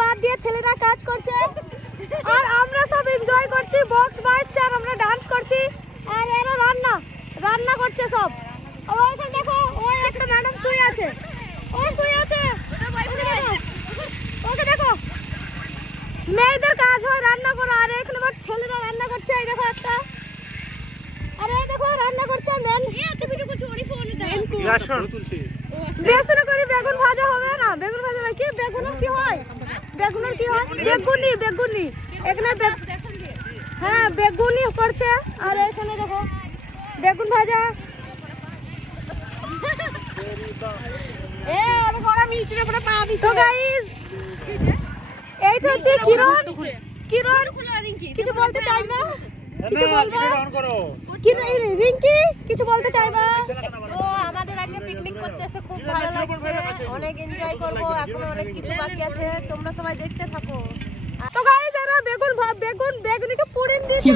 বাদ দিয়ে ছেলেরা কাজ করছে আর আমরা সব এনজয় করছি, বক্স বাজছে আর আমরা ডান্স করছি আর এরা রান্না করছে সব। ওইখানে দেখো ওই একটা ম্যাডাম শুয়ে আছে, ও শুয়ে আছে, ওকে দেখো। মেয়েদের কাজ হয় রান্না করা আর এখানে আবার ছেলেরা রান্না করছে। এই দেখো একটা, আরে দেখো রান্না করছে মেন। বেসন করে বেগুন ভাজা হবে না, বেগুন ভাজা না কি, বেগুনের কি হয়, বেগুনের কি হয়, বেগুনি এখানে হ্যাঁ বেগুনি করছে আর এখানে দেখো বেগুন ভাজা। তো গাইস এইটা হচ্ছে কিরণ কিছু বলতে চাইবে, কিছু বলবে রিঙ্কি কিছু বলতে চাইবা? তো আমাদের আজকে পিকনিক করতে এসে খুব ভালো লাগছে, অনেক এনজয় করবো, এখন অনেক কিছু বাকি আছে, তোমরা সবাই দেখতে থাকো। তো গাইস এরা বেগুনিকে পুড়িয়ে দিয়েছে,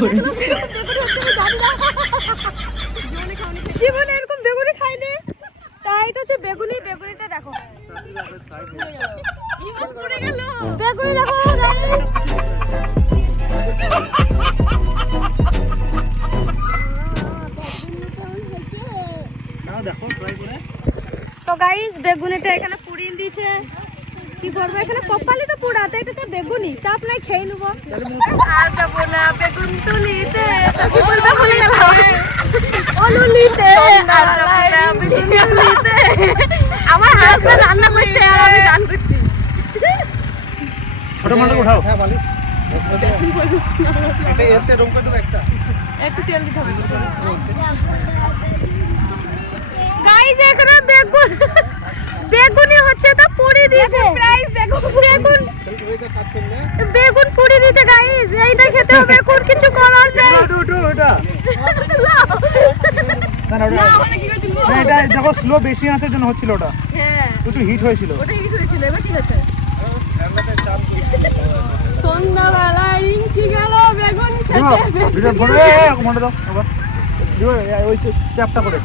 জীবনে এরকম বেগুনি খাইনি। তাই এটা হচ্ছে বেগুনিটা দেখো, বেগুনি দেখো। তো গাইস বেগুনিটা এখানে পুড়িয়ে দিয়েছে, কি করবো এখানে কপালে তো পুড়াতে, এটা তো বেগুনি, চাপ নাই খেয়ে নেবো। আর যাবো না বেগুন তুলিতে, কি বলবো ভুলে গেলাম, অলুলিতে আর যাবো না বেগুন তুলিতে। আমার হাজবেন্ড রান্না করছে আর আমি গান করছি। ছোট মালটা উঠাও, হ্যাঁ বালিশ এটা এসে রং করে দেব, একটু তেল দিতে হবে। গাইস এখানে বেগুনি হচ্ছে তো পুড়ি দিয়েছে, প্রাইস দেখো, বেগুন পুড়ি দিয়েছে গাইস, এইটা খেতে হবে, এখন কিছু করার নেই। এটা দেখো স্লো বেশি আঁচের জন্য হচ্ছিল, ওটা হ্যাঁ প্রচুর হিট হয়েছিল, এবার ঠিক আছে। সন্ধ্যাবেলা রিঙ্কি গেল বেগুন খেতে, ওই চ্যাপটা করে